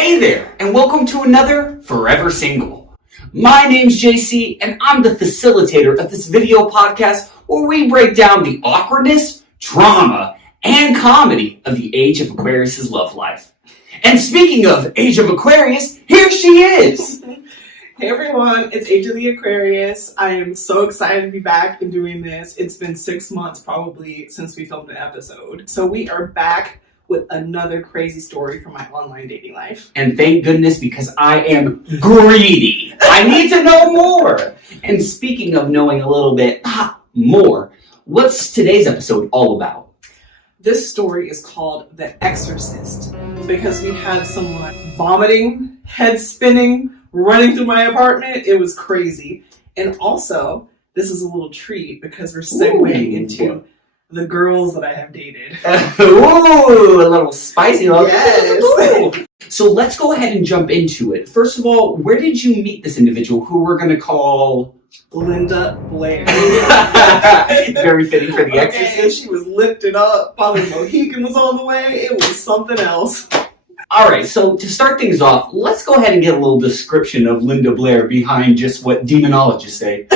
Hey there, and welcome to another Forever Single. My name's JC, and I'm the facilitator of this video podcast where we break down the awkwardness, drama, and comedy of the Age of Aquarius' love life. And speaking of Age of Aquarius, here she is! Hey everyone, it's Age of the Aquarius. I am so excited to be back and doing this. It's been 6 months probably since we filmed an episode. So we are back with another crazy story from my online dating life. And thank goodness, because I am greedy. I need to know more. And speaking of knowing a little bit more, what's today's episode all about? This story is called The Exorcist because we had someone vomiting, head spinning, running through my apartment. It was crazy. And also, this is a little treat because we're segueing into the girls that I have dated. Ooh, a little spicy. Yes. So let's go ahead and jump into it. First of all, where did you meet this individual who we're going to call Linda Blair? Very fitting for The Exorcist. She was lifted up. Probably Mohican was on the way. It was something else. All right, so to start things off, let's go ahead and get a little description of Linda Blair behind just what demonologists say.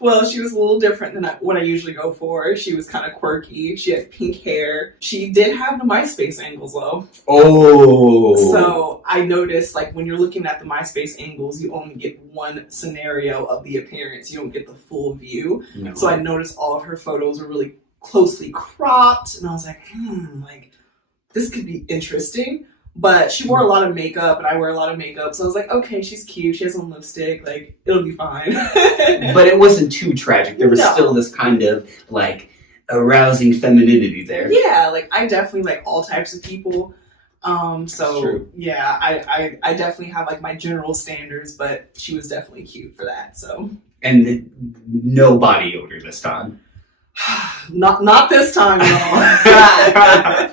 Well, she was a little different than what I usually go for. She was kind of quirky. She had pink hair. She did have the MySpace angles, though. Oh. So I noticed, like, when you're looking at the MySpace angles, you only get one scenario of the appearance. You don't get the full view. No. So I noticed all of her photos were really closely cropped. And I was like, this could be interesting. But she wore a lot of makeup, and I wear a lot of makeup. So I was like, okay, she's cute. She has some lipstick. Like, it'll be fine. But it wasn't too tragic. There was still this kind of, like, arousing femininity there. Yeah, like, I definitely like all types of people. True. Yeah, I definitely have, like, my general standards, but she was definitely cute for that, so. And no body odor this time. Not this time, y'all.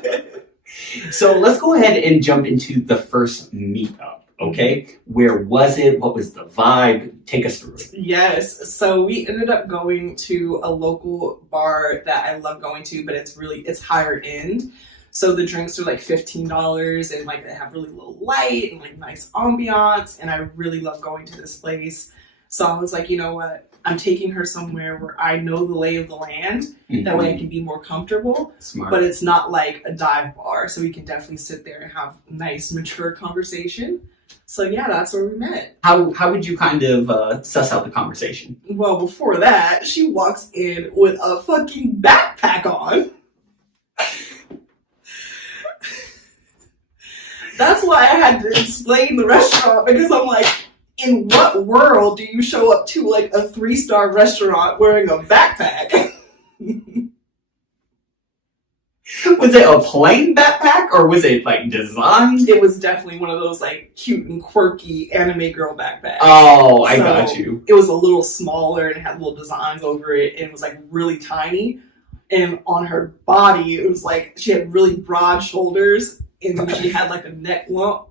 So let's go ahead and jump into the first meetup, okay? Where was it? What was the vibe? Take us through it. Yes, so we ended up going to a local bar that I love going to, but it's higher end. So the drinks are like $15 and like they have really low light and like nice ambiance, and I really love going to this place. So I was like, you know what? I'm taking her somewhere where I know the lay of the land. Mm-hmm. That way I can be more comfortable. Smart. But it's not like a dive bar, so we can definitely sit there and have nice, mature conversation. So yeah, that's where we met. How would you kind of suss out the conversation? Well, before that, she walks in with a fucking backpack on. That's why I had to explain the restaurant, because I'm like, in what world do you show up to like a 3-star restaurant wearing a backpack? Was it a plain backpack or was it like designed? It was definitely one of those like cute and quirky anime girl backpacks. Oh, I got you. It was a little smaller and had little designs over it, and it was like really tiny. And on her body, it was like she had really broad shoulders, and then she had like a neck lump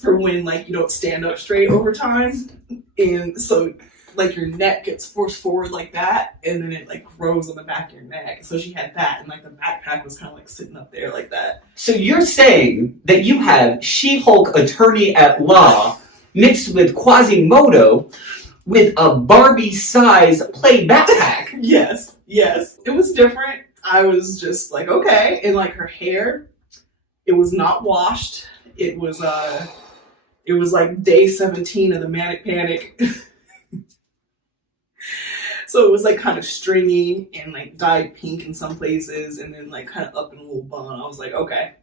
for when like you don't stand up straight over time, and so like your neck gets forced forward like that, and then it like grows on the back of your neck. So she had that, and like the backpack was kind of like sitting up there like that. So you're saying that you have She-Hulk attorney at law mixed with Quasimodo with a Barbie size play backpack? Yes, it was different. I was just like, okay. And like her hair, it was not washed. It was like day 17 of the manic panic. So it was like kind of stringy and like dyed pink in some places, and then like kind of up in a little bun. I was like, okay.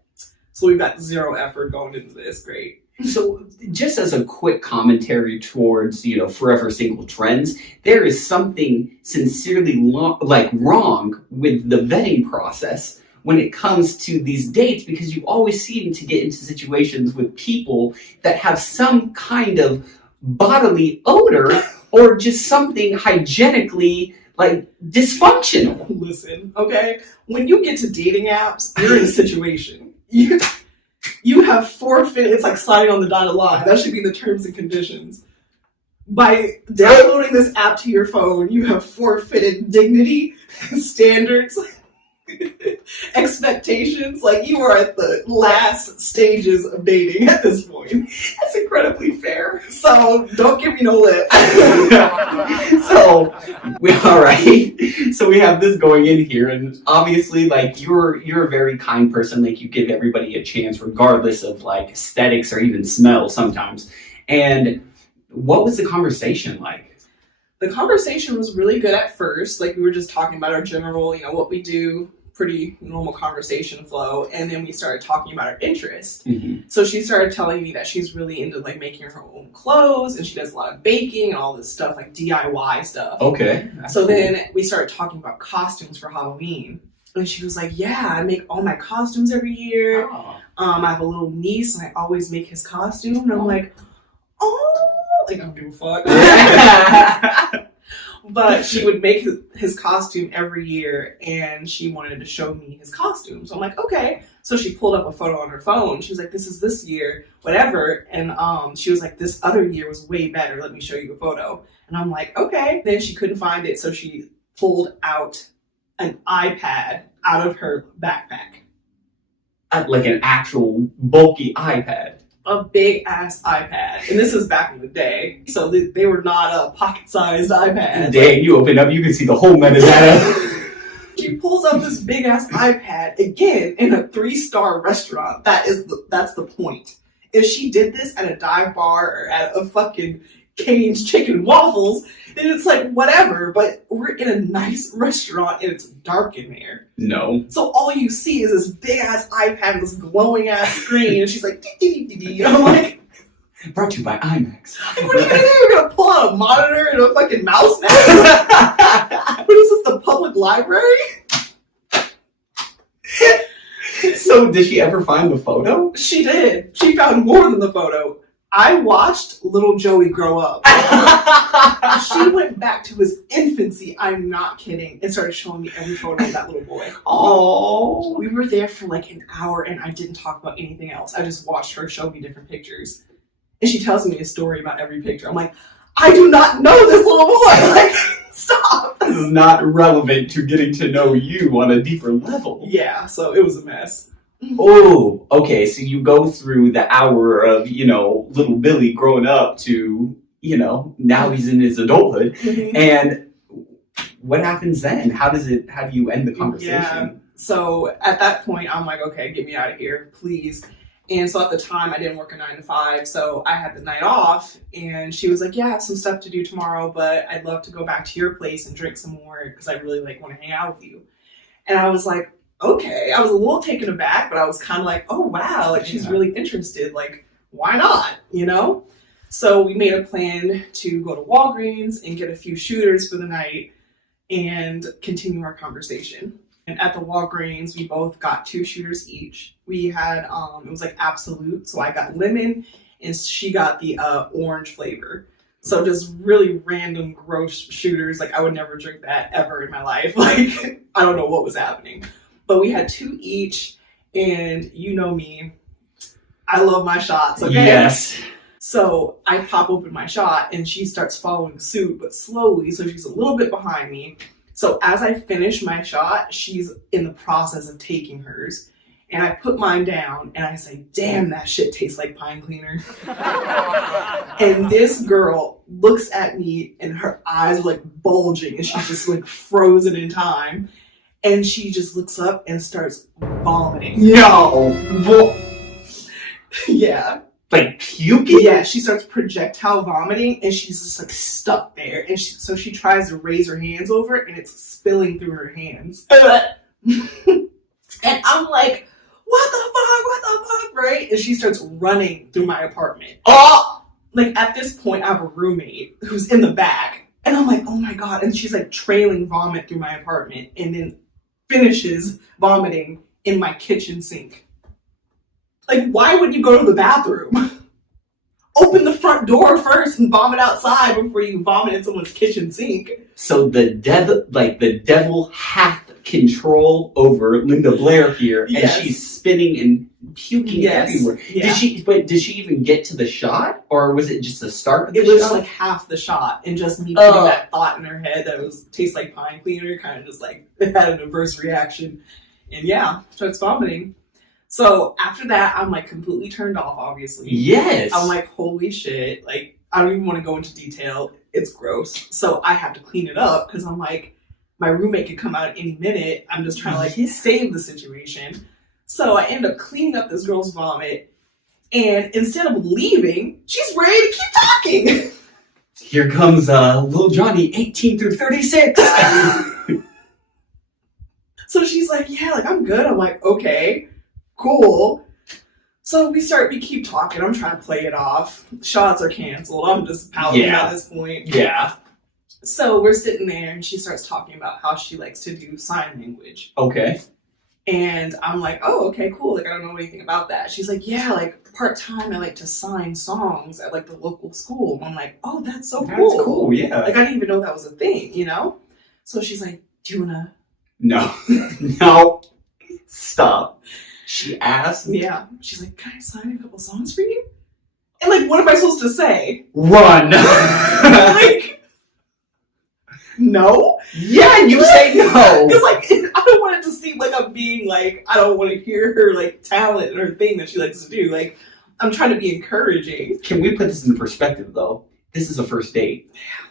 So we've got zero effort going into this. Great. So just as a quick commentary towards, forever single trends, there is something sincerely wrong with the vetting process when it comes to these dates, because you always seem to get into situations with people that have some kind of bodily odor or just something hygienically dysfunctional. Listen, okay? When you get to dating apps, you're in a situation. You have forfeited, it's like sliding on the dotted line. That should be the terms and conditions. By downloading this app to your phone, you have forfeited dignity, standards, expectations. Like, you are at the last stages of dating at this point. That's incredibly fair. So don't give me no lip. So all right. So we have this going in here, and obviously, like, you're a very kind person. Like, you give everybody a chance, regardless of like aesthetics or even smell sometimes. And what was the conversation like? The conversation was really good at first. Like, we were just talking about our general, what we do, pretty normal conversation flow. And then we started talking about our interests. Mm-hmm. So she started telling me that she's really into like making her own clothes, and she does a lot of baking and all this stuff, like DIY stuff. Okay. So then we started talking about costumes for Halloween. And she was like, yeah, I make all my costumes every year. Oh. I have a little niece, and I always make his costume. And I'm like, oh, like, I don't give a fuck. But she would make his costume every year, and she wanted to show me his costume. So I'm like, okay. So she pulled up a photo on her phone. She was like, this is this year, whatever. And she was like, this other year was way better. Let me show you a photo. And I'm like, okay. Then she couldn't find it, so she pulled out an iPad out of her backpack. Like an actual bulky iPad. A big ass iPad, and this is back in the day, so they were not a pocket-sized iPad. Dang, you open up, you can see the whole metadata. She pulls up this big ass iPad again in a 3-star restaurant. That's the point. If she did this at a dive bar or at a fucking Cane's Chicken Waffles, then it's like whatever. But we're in a nice restaurant and it's dark in there. No. So all you see is this big ass iPad, this glowing ass screen, and she's like, dee, dee, dee, dee. And I'm like, brought to you by IMAX. Like, what are you gonna do? You're gonna pull out a monitor and a fucking mouse now? What is this, the public library? So did she ever find the photo? She did. She found more than the photo. I watched little Joey grow up. She went back to his infancy, I'm not kidding, and started showing me every photo of that little boy. Oh. We were there for like an hour and I didn't talk about anything else. I just watched her show me different pictures. And she tells me a story about every picture. I'm like, I do not know this little boy. Like, stop. This is not relevant to getting to know you on a deeper level. Yeah, so it was a mess. Oh, okay, so you go through the hour of, little Billy growing up to, now he's in his adulthood. Mm-hmm. And what happens then? How do you end the conversation? Yeah, so at that point, I'm like, okay, get me out of here, please. And so at the time, I didn't work a 9 to 5, so I had the night off. And she was like, yeah, I have some stuff to do tomorrow, but I'd love to go back to your place and drink some more because I really want to hang out with you. And I was like, okay. I was a little taken aback, but I was kind of like, oh, wow, like, she's really interested. Like, why not, So we made a plan to go to Walgreens and get a few shooters for the night and continue our conversation. And at the Walgreens, we both got 2 shooters each. We had, it was like Absolute, so I got lemon, and she got the orange flavor. So just really random gross shooters. Like, I would never drink that ever in my life. Like, I don't know what was happening. But we had 2 each, and you know me, I love my shots, okay? Yes. So I pop open my shot, and she starts following suit, but slowly, so she's a little bit behind me. So as I finish my shot, she's in the process of taking hers. And I put mine down, and I say, damn, that shit tastes like pine cleaner. And this girl looks at me, and her eyes are like bulging, and she's just like frozen in time. And she just looks up and starts vomiting. No. Yeah. Like puking? Yeah, she starts projectile vomiting, and she's just like stuck there. And so she tries to raise her hands over it, and it's spilling through her hands. And I'm like, what the fuck, right? And she starts running through my apartment. Oh! Like, at this point, I have a roommate who's in the back. And I'm like, oh my God. And she's like trailing vomit through my apartment, and then finishes vomiting in my kitchen sink. Like, why would you go to the bathroom? Open the front door first and vomit outside before you vomit in someone's kitchen sink. So the devil hath control over Linda Blair here, and Yes. she's spinning and puking Yes. everywhere. Yeah. Did she even get to the shot, or was it just the start of the It was shot? like half the shot, and just me putting that thought in her head that it was tastes like pine cleaner, kind of just like it had an adverse reaction, and yeah, starts vomiting. So after that, I'm like completely turned off. Obviously, Yes. I'm like, holy shit! Like I don't even want to go into detail. It's gross. So I have to clean it up because I'm like, my roommate could come out at any minute. I'm just trying to like save the situation. So I end up cleaning up this girl's vomit, and instead of leaving, she's ready to keep talking. Here comes Lil Johnny, 18 through 36. So she's like, yeah, like I'm good. I'm like, okay, cool. So we keep talking. I'm trying to play it off. Shots are canceled. I'm just pouting at this point. Yeah. So we're sitting there, and she starts talking about how she likes to do sign language. Okay. And I'm like, oh, okay, cool. Like, I don't know anything about that. She's like, yeah, like, part-time, I like to sign songs at, like, the local school. And I'm like, oh, that's so cool. That's cool, yeah. Like, I didn't even know that was a thing, you know? So she's like, do you want to... No. No. Stop. She asked. Yeah. She's like, can I sign a couple songs for you? And, like, what am I supposed to say? Run. Like... No? Yeah, you say no. Because, like, I don't want it to seem like I'm being, like, I don't want to hear her, like, talent or thing that she likes to do. Like, I'm trying to be encouraging. Can we put this in perspective, though? This is a first date. Yeah.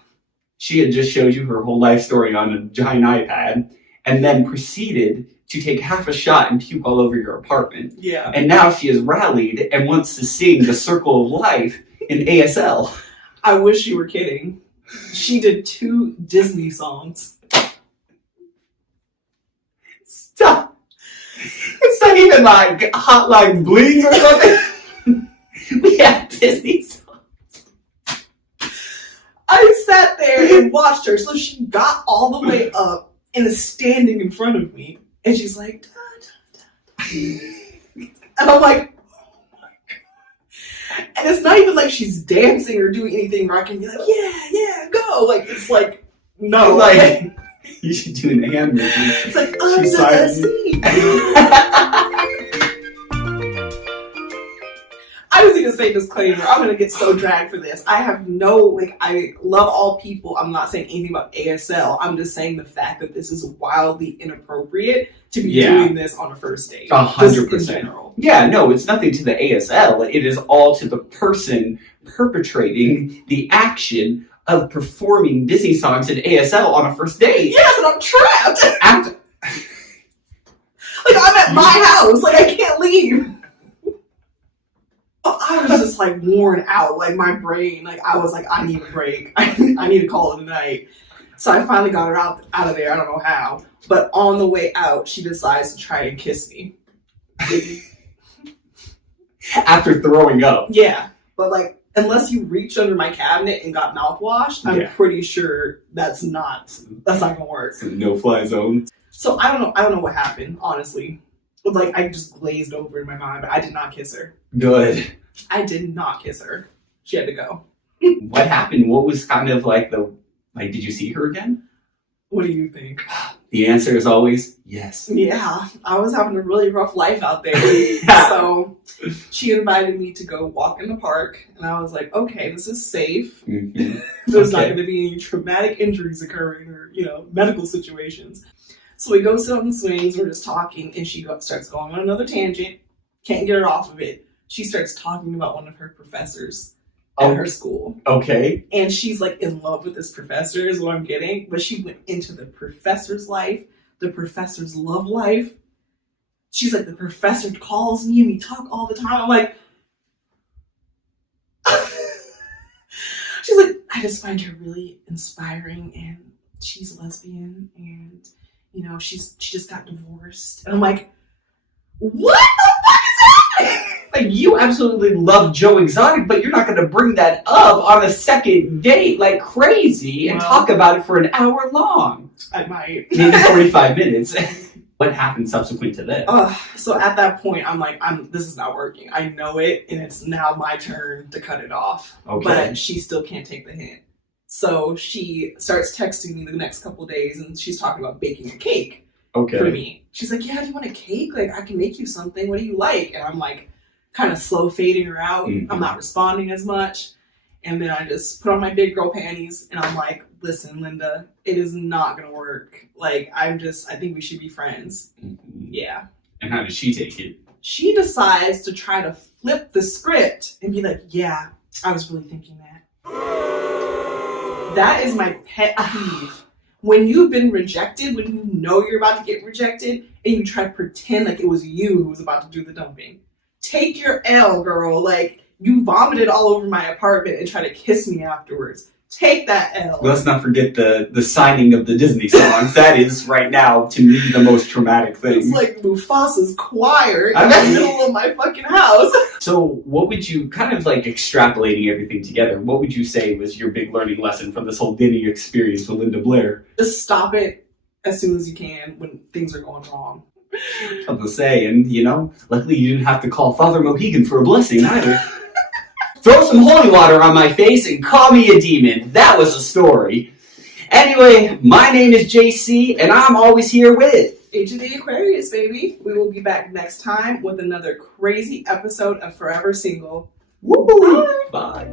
She had just showed you her whole life story on a giant iPad, and then proceeded to take half a shot and puke all over your apartment. Yeah. And now she has rallied and wants to sing The Circle of Life in ASL. I wish you were kidding. She did 2 Disney songs. Stop. It's not even like Hotline Bling or something. We have Disney songs. I sat there and watched her. So she got all the way up and is standing in front of me. And she's like, da, da, da. And I'm like, oh my God. And it's not even like she's dancing or doing anything where I can be like, yeah, go. Like, it's like, no. Like, you should do an hand movement. It's like, under the sea. I was going to say disclaimer. I'm going to get so dragged for this. I have no, like, I love all people. I'm not saying anything about ASL. I'm just saying the fact that this is wildly inappropriate to be doing this on a first date. 100%. In general. Yeah, no, it's nothing to the ASL. It is all to the person perpetrating the action of performing Disney songs in ASL on a first date. Yes, and I'm trapped. Like, I'm at my house. Like, I can't leave. I was just like worn out, like my brain, like I was like, I need a break. I need to call it a night. So I finally got her out of there. I don't know how, but on the way out, she decides to try and kiss me. After throwing up. Yeah, but like unless you reached under my cabinet and got mouthwash, I'm pretty sure that's not gonna work. No fly zone. So I don't know what happened, honestly. Like I just glazed over in my mind, but I did not kiss her. Good. I did not kiss her. She had to go. What happened? What was kind of like did you see her again? What do you think? The answer is always yes. Yeah, I was having a really rough life out there. So she invited me to go walk in the park, and I was like, okay, this is safe. Mm-hmm. There's not going to be any traumatic injuries occurring or, medical situations. So we go sit on the swings, we're just talking, and she starts going on another tangent. Can't get her off of it. She starts talking about one of her professors at her school. Okay. And she's like in love with this professor is what I'm getting. But she went into the professor's life, the professor's love life. She's like, the professor calls me and we talk all the time. I'm like, she's like, I just find her really inspiring, and she's a lesbian, and she just got divorced. And I'm like, what the fuck is happening? Like, you absolutely love Joe Exotic, but you're not going to bring that up on a second date like crazy and talk about it for an hour long. I might. Maybe 45 minutes. What happened subsequent to this? So at that point, I'm like, this is not working. I know it, and it's now my turn to cut it off. Okay. But she still can't take the hint. So she starts texting me the next couple of days, and she's talking about baking a cake. Okay. for me. She's like, yeah, do you want a cake? Like, I can make you something. What do you like? And I'm like, kind of slow fading her out. Mm-hmm. I'm not responding as much. And then I just put on my big girl panties and I'm like, listen, Linda, it is not going to work. Like, I think we should be friends. Mm-hmm. Yeah. And how did she take it? She decides to try to flip the script and be like, yeah, I was really thinking that. That is my pet peeve. When you've been rejected, when you know you're about to get rejected, and you try to pretend like it was you who was about to do the dumping. Take your L, girl. Like, you vomited all over my apartment and tried to kiss me afterwards. Take that L. Let's not forget the signing of the Disney songs. That is, right now, to me, the most traumatic thing. It's like Mufasa's choir in the middle of my fucking house. So what would you, kind of like extrapolating everything together, what would you say was your big learning lesson from this whole dating experience with Linda Blair? Just stop it as soon as you can when things are going wrong. I'm to say, and luckily you didn't have to call Father Mohegan for a blessing either. Throw some holy water on my face and call me a demon. That was a story. Anyway, my name is JC, and I'm always here with Age of the Aquarius, baby. We will be back next time with another crazy episode of Forever Single. Woo! Bye.